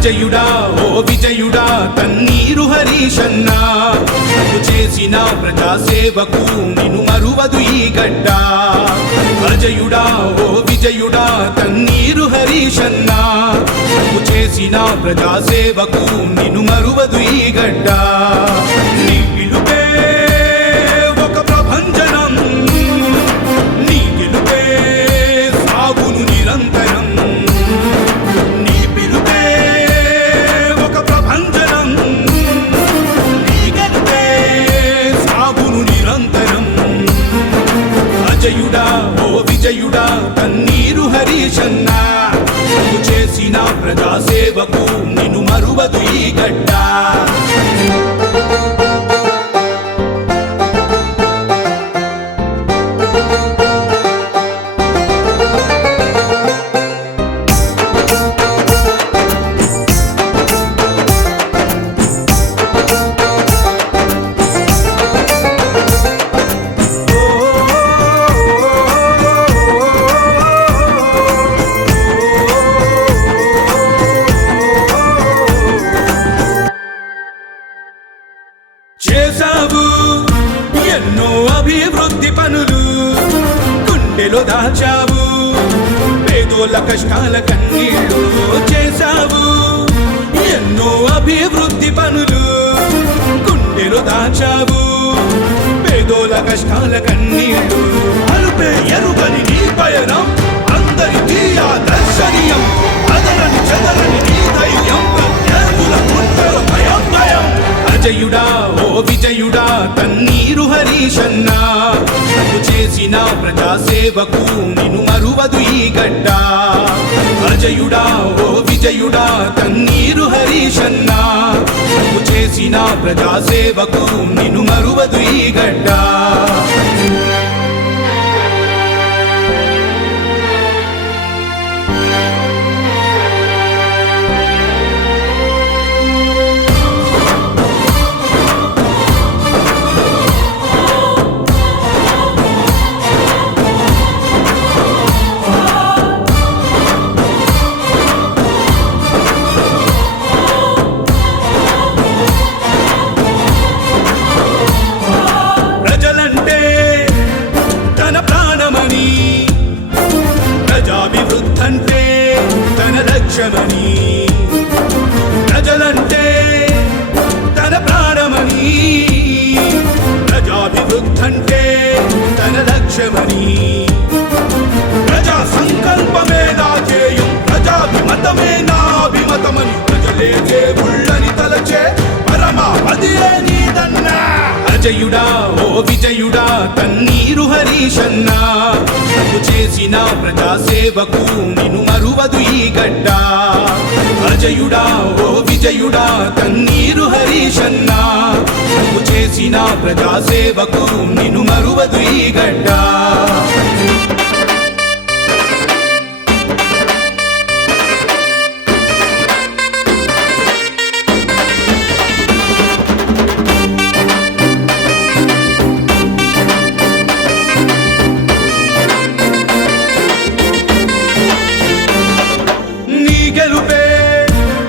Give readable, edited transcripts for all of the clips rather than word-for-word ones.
అజయుడా ఓ విజయుడా తన్నీరు హరీశన్నా నువ్వు చేసిన ప్రజాసేవకు నిన్ను మరువదు ఈ గడ్డ అజయుడా ఓ విజయుడా తన్నీరు హరీశన్నా నువ్వు చేసిన ప్రజాసేవకు నిన్ను మరువదు ఈ గడ్డ నీ పిలుపే ఒక ప్రభంజనం నీ గెలుపే సాగును నిరంతరం నీ పిలుపే ఒక ప్రభంజనం నీ గెలుపే సాగును నిరంతరం అజయుడా ఓ విజయుడా తన్నీరు హరీశన్నా నువ్వు చేసిన ప్రజాసేవకు నిన్ను మరువదు ఈ గడ్డ చేసావు ఎన్నో అభివృద్ధి పనులు గుండెలో దాచావు పేదోళ్ళ కష్టాల కన్నీళ్ళు చేసావు ఎన్నో అభివృద్ధి పనులు గుండెలో దాచావు పేదోళ్ళ కష్టాల కన్నీళ్ళు అలుపే ఎరుగని నీ పయనం అందరికీ ఆదర్శనీయం అదరని చెదరని నీ ధైర్యం ప్రత్యర్థుల గుండెలో భయం భయం అజయుడా ఓ విజయుడా తన్నీరు హరీశన్నా నువ్వు చేసిన ప్రజాసేవకు నిన్ను మరువదు ఈ గడ్డ అజయుడా ఓ విజయుడా తన్నీరు హరీశన్నా నువ్వు చేసిన ప్రజాసేవకు నిన్ను మరువదు ఈ గడ్డ ప్రజాభివృద్ధంటే తన లక్ష్యమని ప్రజలంటే తన ప్రాణమని ప్రజాభివృద్ధంటే తన లక్ష్యమని ప్రజా సంకల్పమే నా ధ్యేయం ప్రజాభిమతమే నా అభిమతమని ప్రజలే దేవుళ్ళని తలచే పరమావధియే నీదన్నా అజయుడా ఓ విజయుడా తన్నీరు హరీశన్నా నువ్వు చేసిన ప్రజాసేవకు నిన్ను మరువదు ఈ గడ్డ అజయుడా ఓ విజయుడా తన్నీరు హరీశన్నా నువ్వు చేసిన ప్రజాసేవకు నిన్ను మరువదు ఈ గడ్డ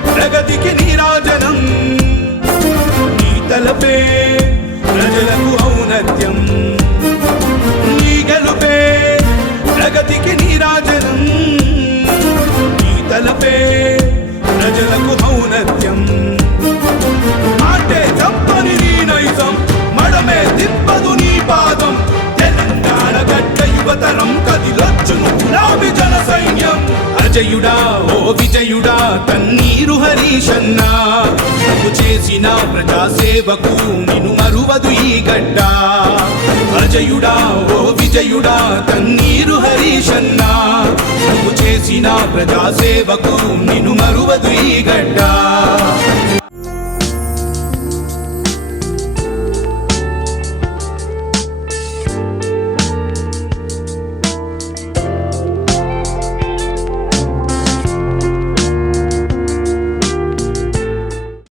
ప్రగతికి నీరాజనం నీ తలపే ప్రజలకు ఔన్నత్యం నీ గెలుపే ప్రగతికి నీరాజనం నీ తలపే ప్రజలకు ఔన్నత్యం మాటే తప్పని నీ నైజం మడమే తిప్పదు నీ పాదం తెలంగాణ గడ్డ యువతరం కదిలొచ్చును గులాబీ జన సైన్యం అజయుడా ఓ విజయుడా తన్నీరు హరీశన్నా నువ్వు చేసిన ప్రజాసేవకు నిన్ను మరువదు ఈ గడ్డ అజయుడా ఓ విజయుడా తన్నీరు హరీశన్నా నువ్వు చేసిన ప్రజాసేవకు నిన్ను మరువదు ఈ గడ్డ